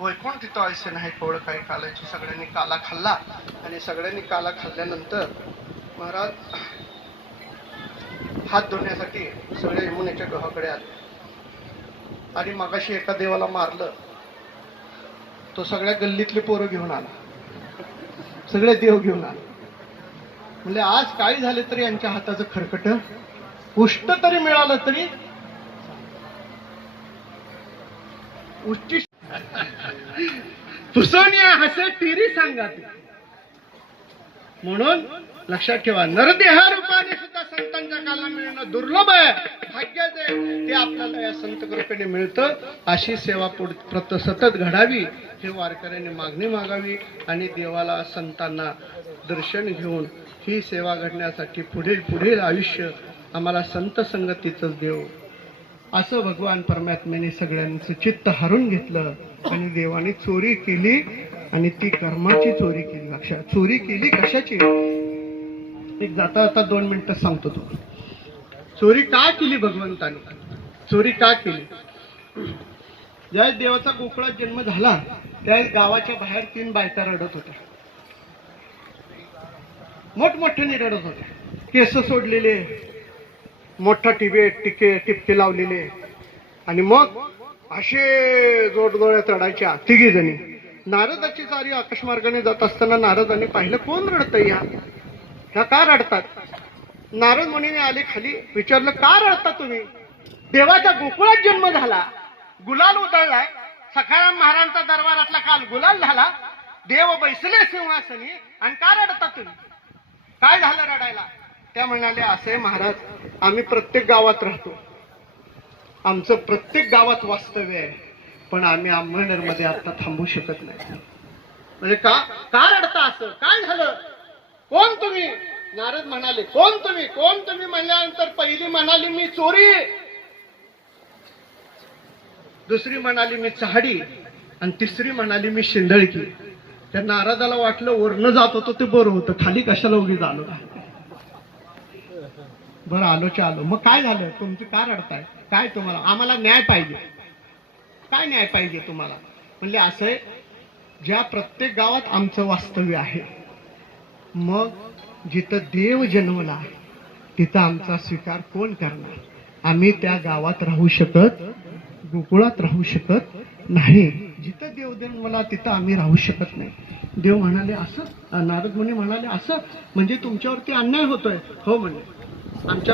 वैकुंठ तिथं आयुष्य नाही थोडं काही कालाची? सगळ्यांनी काला खाल्ला. आणि सगळ्यांनी काला खाल्ल्यानंतर महाराज हात धुण्यासाठी सगळे यमुनेच्या गव्हाकडे आले. आणि मगाशी एका देवाला मारलं. तो सगळ्या गल्लीतले पोरं घेऊन आला. सगळे देव घेऊन आले. म्हणजे आज काय झाले तरी यांच्या हाताचं खरकट? उष्ट तरी मिळालं तरी उष्टी पुसवण्या हसे टिरी सांगा म्हणून लक्षात ठेवा नरदेहा रूपाने सुद्धा संतांच्या काला मिळणं दुर्लभ आहे. भाग्याच आहे ते आपल्याला या संत कृपेने मिळतं. अशी सेवा पुढ- प्रत सतत घडावी हे वारकऱ्यांनी मागणी मागावी आणि देवाला संतांना दर्शन घेऊन ही सेवा घडण्यासाठी पुढील पुढील आयुष्य आम्हाला संत संगतीच देव असं भगवान परमात्म्याने सगळ्यांचं चित्त हरून घेतलं आणि देवाने चोरी केली आणि ती कर्माची चोरी केली. लक्षात. चोरी केली कशाची? एक जाता जाता दोन मिनिटं सांगतो तो चोरी का केली भगवंताने? चोरी का केली? ज्या देवाचा गोकुळात जन्म झाला त्यावेळेस गावाच्या बाहेर तीन बायका रडत होत्या. मोठमोठ्याने रडत होत्या. केस सोडलेले मोठा टिबे टिके टिपके लावलेले आणि मग असे जोडदोळ्यात चढायच्या तिघी जणी. नारदाची चारी आकाशमार्गाने जात असताना नारदाने पाहिलं कोण रडत या? ह्या का रडतात? नारद मुनीने आले खाली विचारलं का रडता तुम्ही? देवाच्या गोकुळात जन्म झाला. गुलाल उधळलाय. सखाराम महाराजांचा दरबारातला काल गुलाल झाला. देव बैसले सिंहासनी. आणि का रडता तुम्ही? काय झालं रडायला? त्या म्हणाले असे महाराज आम्ही प्रत्येक गावात राहतो. आमचं प्रत्येक गावात वास्तव्य आहे पण आम्ही अंमळनेरमध्ये आता थांबू शकत नाही. म्हणजे का का रडता असं? काय झालं? कोण तुम्ही? नारद म्हणाले कोण तुम्ही? कोण तुम्ही? म्हणल्यानंतर पहिली म्हणाली मी चोरी. दुसरी म्हणाली मी चहाडी. आणि तिसरी म्हणाली मी शिंदळकी. त्या नारदाला वाटलं वरनं जात होतं ते बरं होतं. खाली कशाला उगी झालो? बरं आलोच्या आलो. मग काय झालं? तुमची का रडताय? काय तुम्हाला? आम्हाला न्याय पाहिजे. काय न्याय पाहिजे तुम्हाला? म्हणले असं आहे ज्या प्रत्येक गावात आमचं वास्तव्य आहे मग जिथं देव जन्मला आहे तिथं आमचा स्वीकार कोण करणार? आम्ही त्या गावात राहू शकत गोकुळात राहू शकत नाही. जिथं देव जन्मला तिथं आम्ही राहू शकत नाही. देव म्हणाले असं? नारद मुनी म्हणाले असं? म्हणजे तुमच्यावरती अन्याय होतोय. हो म्हणे आमच्या